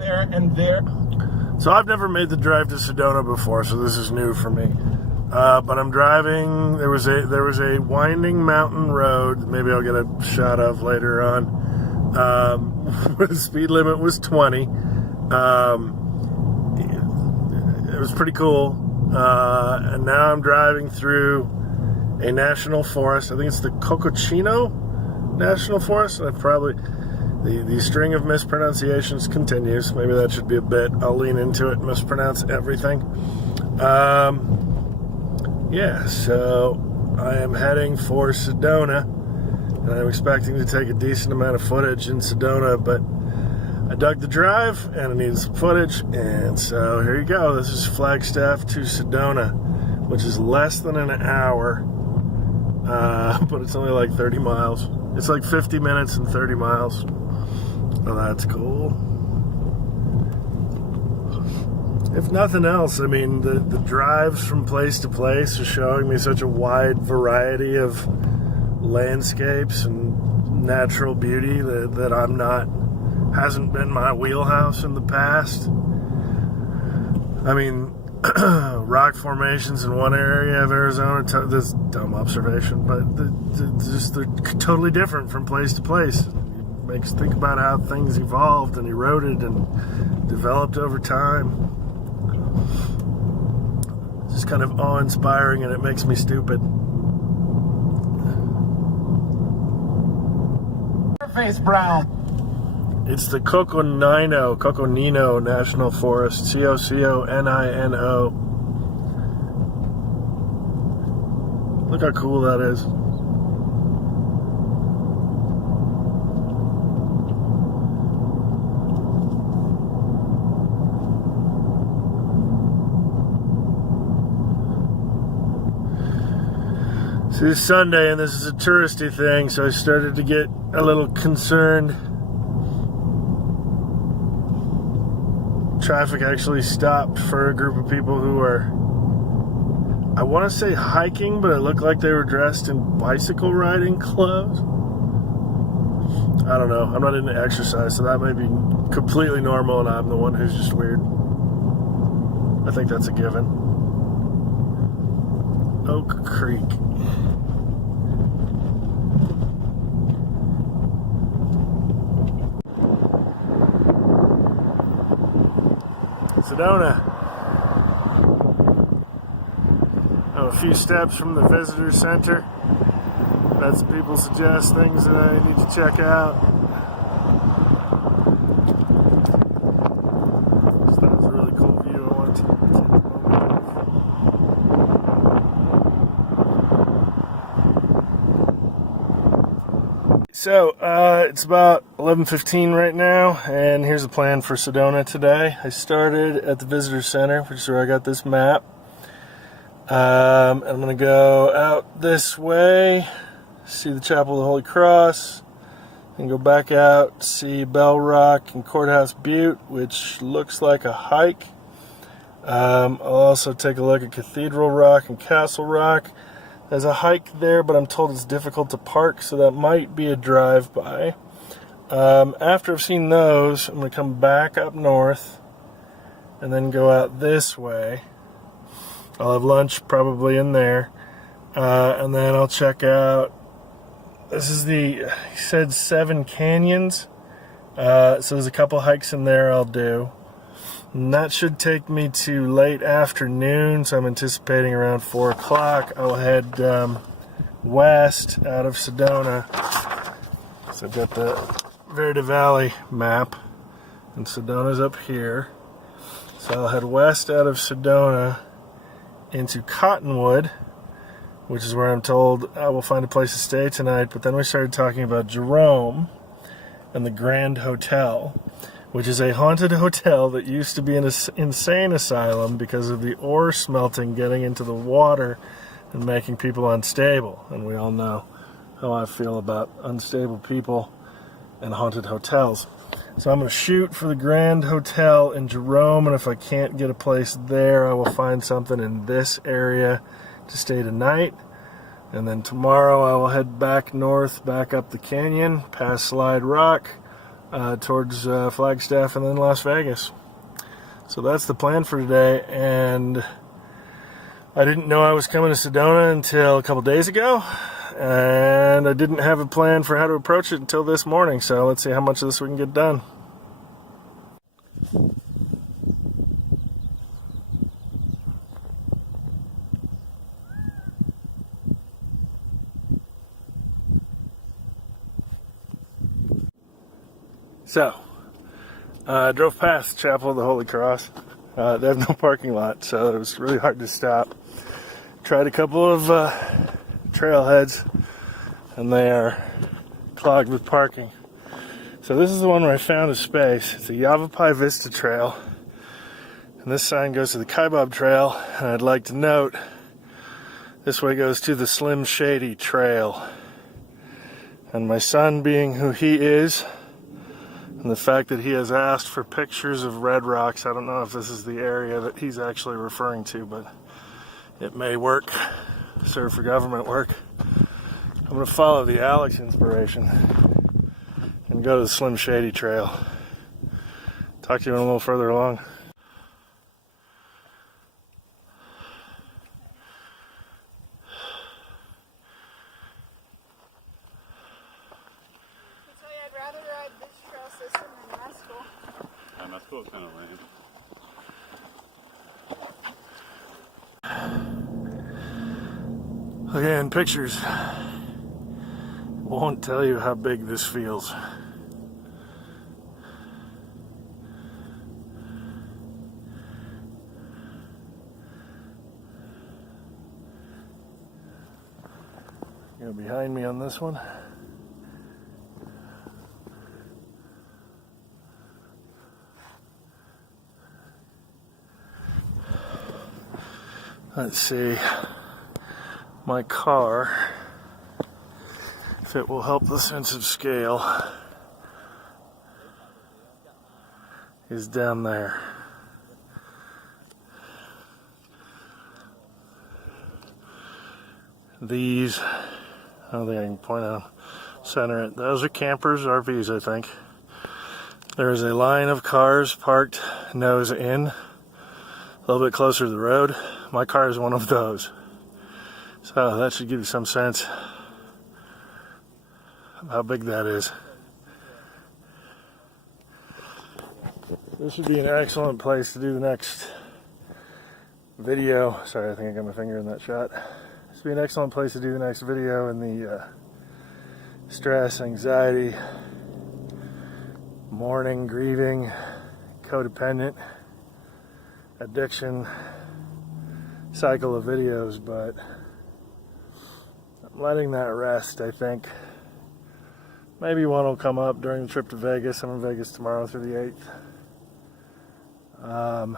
there and there. So I've never made the drive to Sedona before, so this is new for me. But I'm driving. There was a winding mountain road. Maybe I'll get a shot of later on. Where the speed limit was 20. It was pretty cool. And now I'm driving through a national forest. I think it's the Cocochino National Forest. I probably the string of mispronunciations continues. Maybe that should be a bit. I'll lean into it and mispronounce everything. Yeah, so I am heading for Sedona, and I'm expecting to take a decent amount of footage in Sedona, but I dug the drive and I needed some footage, and so here you go. This is Flagstaff to Sedona, which is less than an hour, but it's only like 30 miles. It's like 50 minutes and 30 miles. Oh, that's cool. If nothing else, I mean, the drives from place to place are showing me such a wide variety of landscapes and natural beauty that hasn't been my wheelhouse in the past. I mean, rock formations in one area of Arizona, this is a dumb observation, but they're totally different from place to place. It makes you think about how things evolved and eroded and developed over time. It's just kind of awe-inspiring, and it makes me stupid. Your face brown. It's the Coconino National Forest, Coconino. Look how cool that is. So it's Sunday, and this is a touristy thing, so I started to get a little concerned. Traffic actually stopped for a group of people who were, I want to say hiking, but it looked like they were dressed in bicycle riding clothes. I don't know. I'm not into exercise, so that may be completely normal, and I'm the one who's just weird. I think that's a given. Oak Creek. Sedona. I'm a few steps from the visitor center. That's people suggest things that I need to check out. So that was a really cool view. I wanted to take a moment of. So it's about 11:15 right now, and here's the plan for Sedona today. I started at the visitor center, which is where I got this map. I'm going to go out this way, see the Chapel of the Holy Cross, and go back out, see Bell Rock and Courthouse Butte, which looks like a hike. I'll also take a look at Cathedral Rock and Castle Rock. There's a hike there, but I'm told it's difficult to park, so that might be a drive-by. After I've seen those, I'm going to come back up north and then go out this way. I'll have lunch probably in there, and then I'll check out, this is he said 7 canyons, so there's a couple hikes in there I'll do. And that should take me to late afternoon, so I'm anticipating around 4 o'clock. I'll head west out of Sedona. So I've got the Verde Valley map, and Sedona's up here. So I'll head west out of Sedona into Cottonwood, which is where I'm told I will find a place to stay tonight. But then we started talking about Jerome and the Grand Hotel, which is a haunted hotel that used to be an insane asylum because of the ore smelting getting into the water and making people unstable. And we all know how I feel about unstable people and haunted hotels. So I'm going to shoot for the Grand Hotel in Jerome, and if I can't get a place there, I will find something in this area to stay tonight. And then tomorrow I will head back north, back up the canyon, past Slide Rock, towards Flagstaff and then Las Vegas. So that's the plan for today, and I didn't know I was coming to Sedona until a couple days ago, and I didn't have a plan for how to approach it until this morning, so let's see how much of this we can get done. So, I drove past the Chapel of the Holy Cross. They have no parking lot, so it was really hard to stop. Tried a couple of trailheads, and they are clogged with parking. So this is the one where I found a space. It's a Yavapai Vista Trail, and this sign goes to the Kaibab Trail, and I'd like to note this way goes to the Slim Shady Trail. And my son, being who he is, and the fact that he has asked for pictures of red rocks, I don't know if this is the area that he's actually referring to, but it may work, serve for government work. I'm going to follow the Alex inspiration and go to the Slim Shady Trail. Talk to you a little further along. I'd rather ride this trail system than my school. Yeah, my school's kind of lame. Again, pictures won't tell you how big this feels. You're behind me on this one. Let's see, my car, if it will help the sense of scale, is down there. These, I don't think I can point out, center it. Those are campers, RVs, I think. There's a line of cars parked nose in, a little bit closer to the road. My car is one of those. So that should give you some sense of how big that is. This would be an excellent place to do the next video. Sorry, I think I got my finger in that shot. This would be an excellent place to do the next video in the stress, anxiety, mourning, grieving, codependent, addiction cycle of videos, but I'm letting that rest. I think maybe one will come up during the trip to Vegas. I'm in Vegas tomorrow through the 8th.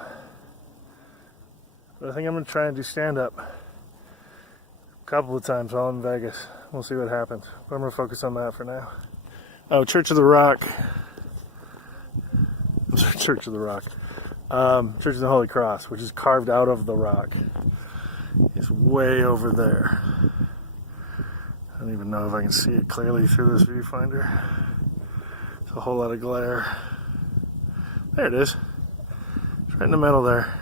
But I think I'm going to try and do stand-up a couple of times while I'm in Vegas. We'll see what happens. But I'm going to focus on that for now. Oh, Church of the Rock. I'm sorry, Church of the Rock. Church of the Holy Cross, which is carved out of the rock, is way over there. I don't even know if I can see it clearly through this viewfinder. It's a whole lot of glare. There it is. It's right in the middle there.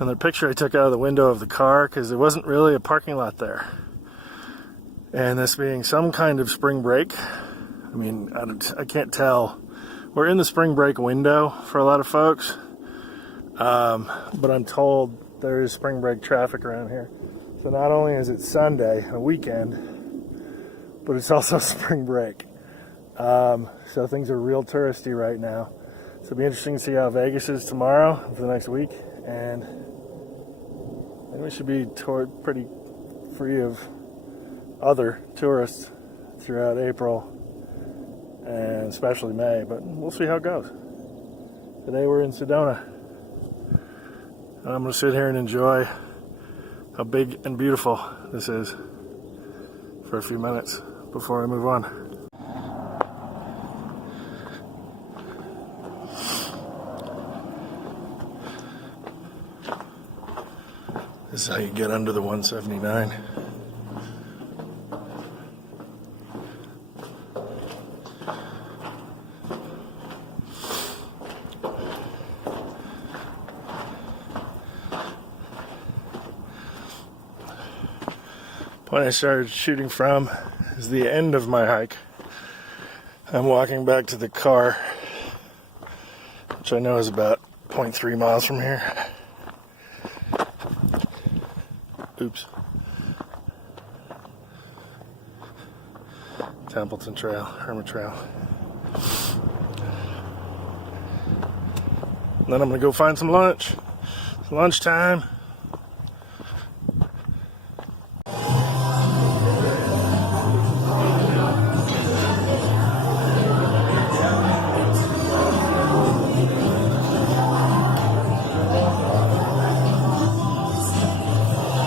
And the picture I took out of the window of the car, because there wasn't really a parking lot there. And this being some kind of spring break, I mean, I can't tell. We're in the spring break window for a lot of folks, but I'm told there is spring break traffic around here. So not only is it Sunday, a weekend, but it's also spring break. So things are real touristy right now. So it'll be interesting to see how Vegas is tomorrow for the next week, and I think we should be pretty free of other tourists throughout April and especially May, but we'll see how it goes. Today we're in Sedona, and I'm going to sit here and enjoy how big and beautiful this is for a few minutes before I move on. This is how you get under the 179. when I started shooting from is the end of my hike. I'm walking back to the car, which I know is about 0.3 miles from here. Oops. Templeton Trail, Hermit Trail. And then I'm gonna go find some lunch. It's lunchtime.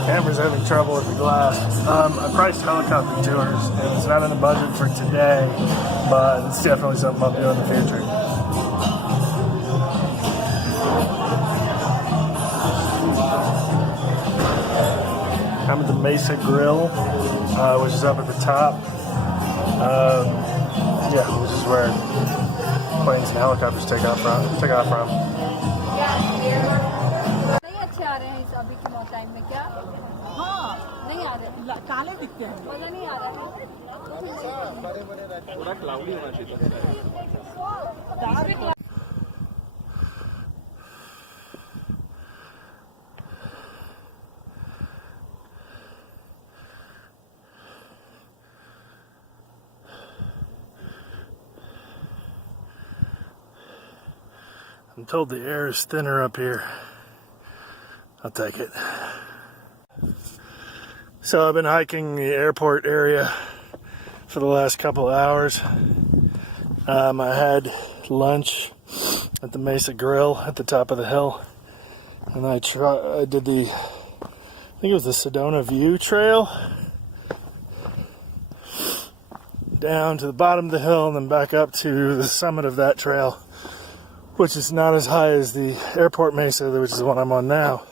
Camera's having trouble with the glass. I priced helicopter tours, and it's not in the budget for today, but it's definitely something I'll do in the future. I'm at the Mesa Grill, which is up at the top. Yeah, which is where planes and helicopters take off from. नहीं अच्छे आ रहे हैं इस अभी के time में क्या? हाँ नहीं आ रहे काले दिखते हैं मजा नहीं आ रहा है थोड़ा क्लाउडी होना चाहिए I'm told the air is thinner up here. I'll take it. So I've been hiking the airport area for the last couple of hours. I had lunch at the Mesa Grill at the top of the hill, and I did I think it was the Sedona View Trail down to the bottom of the hill and then back up to the summit of that trail, which is not as high as the airport mesa, which is the one I'm on now.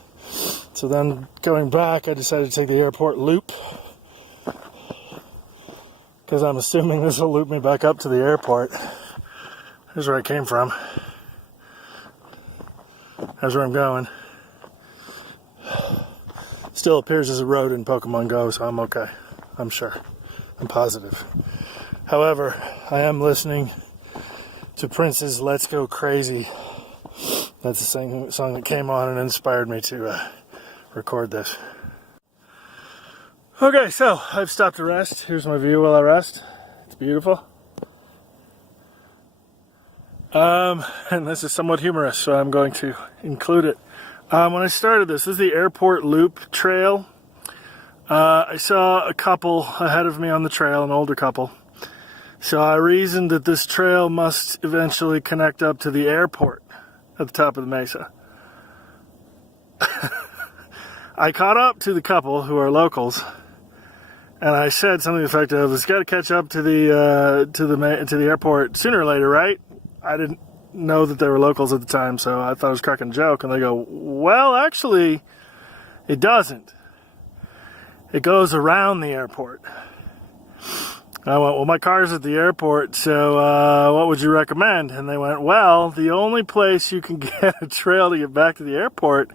So then going back, I decided to take the airport loop, because I'm assuming this will loop me back up to the airport. Here's where I came from. That's where I'm going. Still appears as a road in Pokemon Go, so I'm okay. I'm sure. I'm positive. However, I am listening to Prince's Let's Go Crazy. That's the song that came on and inspired me to record this. Okay, so I've stopped to rest. Here's my view while I rest. It's beautiful. And this is somewhat humorous, so I'm going to include it. When I started this is the airport loop trail. I saw a couple ahead of me on the trail, an older couple. So I reasoned that this trail must eventually connect up to the airport at the top of the mesa. I caught up to the couple who are locals, and I said something to the effect of, "It's got to catch up to the airport sooner or later, right?" I didn't know that they were locals at the time, so I thought I was cracking a joke. And they go, "Well, actually, it doesn't. It goes around the airport." And I went, "Well, my car's at the airport, so what would you recommend?" And they went, "Well, the only place you can get a trail to get back to the airport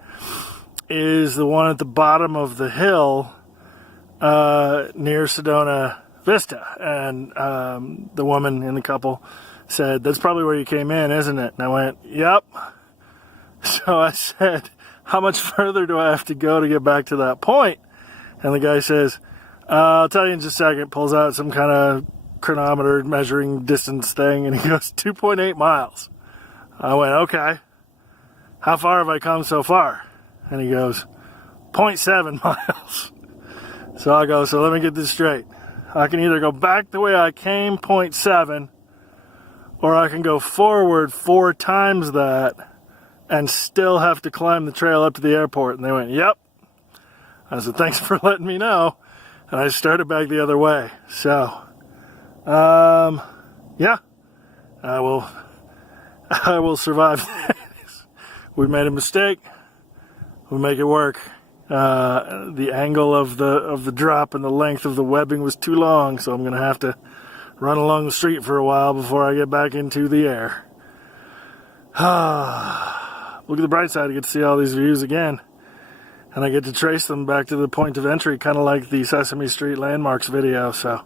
is the one at the bottom of the hill near Sedona Vista." And the woman in the couple said, "That's probably where you came in, isn't it?" And I went, "Yep." So I said, "How much further do I have to go to get back to that point?" And the guy says, "I'll tell you in just a second." Pulls out some kind of chronometer measuring distance thing, and he goes, 2.8 miles. I went, "Okay. How far have I come so far?" And he goes, 0.7 miles. So I go, "So let me get this straight. I can either go back the way I came, 0.7, or I can go forward 4 times that and still have to climb the trail up to the airport." And they went, "Yep." I said, "Thanks for letting me know." And I started back the other way. So, yeah, I will survive this. We made a mistake. We make it work. The angle of the drop and the length of the webbing was too long, so I'm going to have to run along the street for a while before I get back into the air. Look at the bright side. I get to see all these views again. And I get to trace them back to the point of entry, kind of like the Sesame Street landmarks video. So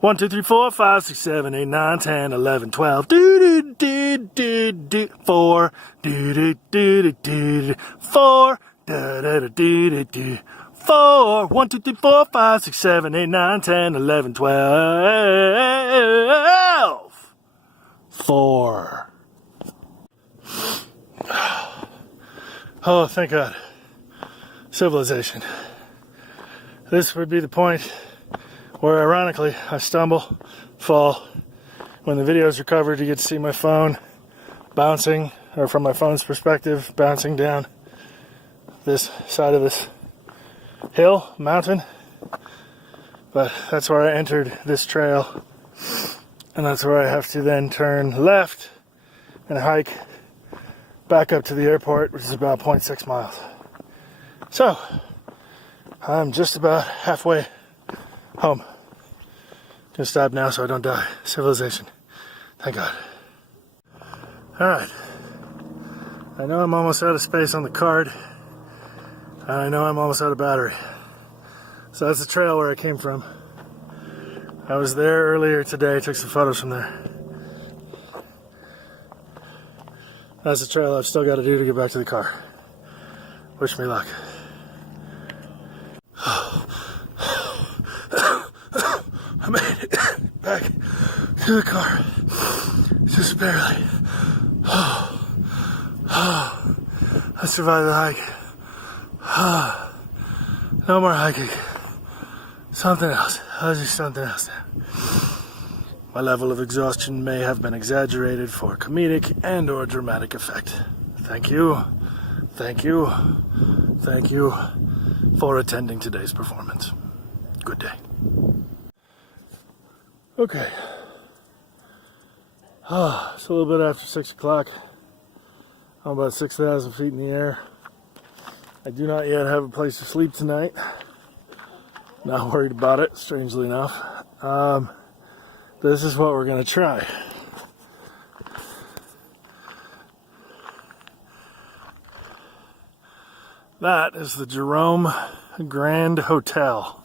1, 2, 3, 4, 5, 6, 7, 8, 9, 10, 11, 12. Do do do do do. 4. Do do do do do. 4. Da da da do do do. 4. 1, 2, 3, 4, 5, 6, 7, 8, 9, 10, 11, 12. 4. Oh, thank God. Civilization. This would be the point where, ironically, I stumble, fall. When the video is recovered, you get to see my phone bouncing, or from my phone's perspective, bouncing down this side of this hill, mountain. But that's where I entered this trail, and that's where I have to then turn left and hike back up to the airport, which is about 0.6 miles. So, I'm just about halfway home. Gonna stop now so I don't die. Civilization. Thank God. Alright. I know I'm almost out of space on the card. I know I'm almost out of battery. So that's the trail where I came from. I was there earlier today, took some photos from there. That's the trail I've still got to do to get back to the car. Wish me luck. I made it back to the car. Just barely. I survived the hike. No more hiking. Something else. I'll do something else now. My level of exhaustion may have been exaggerated for comedic and or dramatic effect. Thank you. Thank you. Thank you for attending today's performance. Good day. Okay. It's a little bit after 6 o'clock. I'm about 6,000 feet in the air. I do not yet have a place to sleep tonight. Not worried about it, strangely enough. This is what we're going to try. That is the Jerome Grand Hotel,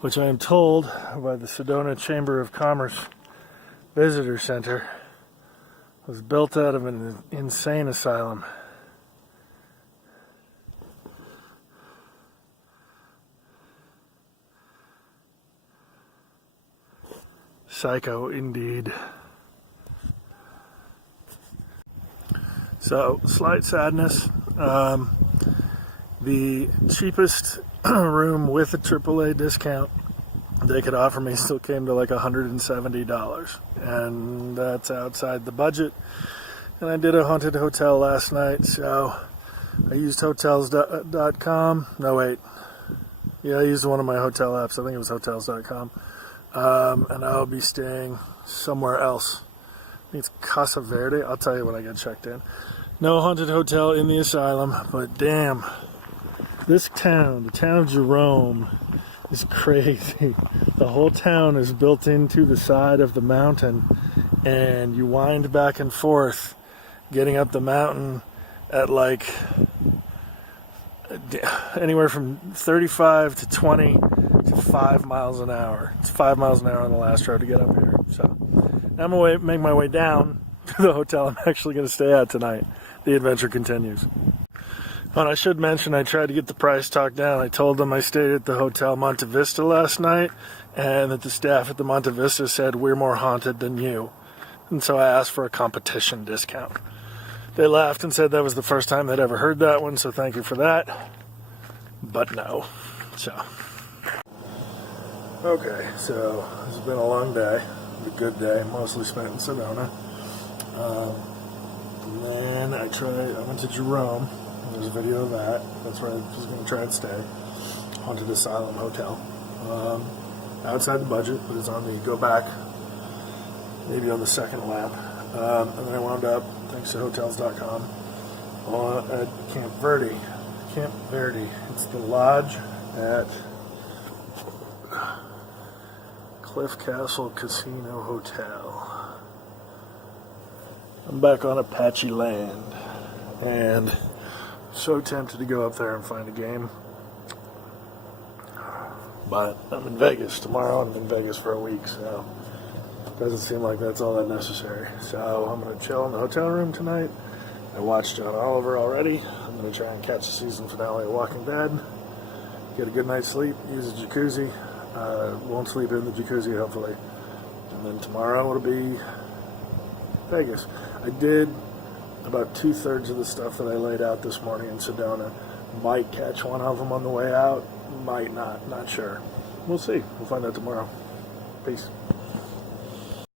which I am told by the Sedona Chamber of Commerce Visitor Center was built out of an insane asylum. Psycho indeed. So, slight sadness. The cheapest room with a AAA discount they could offer me still came to like $170, and that's outside the budget. And I did a haunted hotel last night, so I used hotels.com. No, wait. Yeah, I used one of my hotel apps. I think it was hotels.com. And I'll be staying somewhere else. I think it's Camp Verde. I'll tell you when I get checked in. No haunted hotel in the asylum, but damn, this town, the town of Jerome, is crazy. The whole town is built into the side of the mountain, and you wind back and forth getting up the mountain at like anywhere from 35 to 20 to 5 miles an hour. It's 5 miles an hour on the last road to get up here. So now I'm going to make my way down to the hotel I'm actually going to stay at tonight. The adventure continues. And I should mention, I tried to get the price talk down. I told them I stayed at the Hotel Monte Vista last night, and that the staff at the Monte Vista said, "We're more haunted than you." And so I asked for a competition discount. They laughed and said that was the first time they'd ever heard that one, so thank you for that. But no. So. Okay, so it's been a long day. A good day, mostly spent in Sedona. And then I went to Jerome. There's a video of that. That's where I was going to try and stay. Haunted Asylum Hotel. Outside the budget, but it's on the go back, maybe on the second lap. And then I wound up, thanks to hotels.com, at Camp Verde. Camp Verde. It's the lodge at Cliff Castle Casino Hotel. I'm back on Apache land, and So tempted to go up there and find a game. But I'm in Vegas tomorrow, and I'm in Vegas for a week, so it doesn't seem like that's all that necessary. So I'm going to chill in the hotel room tonight. I watched John Oliver already. I'm going to try and catch the season finale of Walking Dead. Get a good night's sleep, use the jacuzzi. Won't sleep in the jacuzzi, hopefully. And then tomorrow it'll be Vegas. I did about 2/3 of the stuff that I laid out this morning in Sedona. Might catch one of them on the way out, might not sure. We'll see. We'll find out tomorrow. Peace.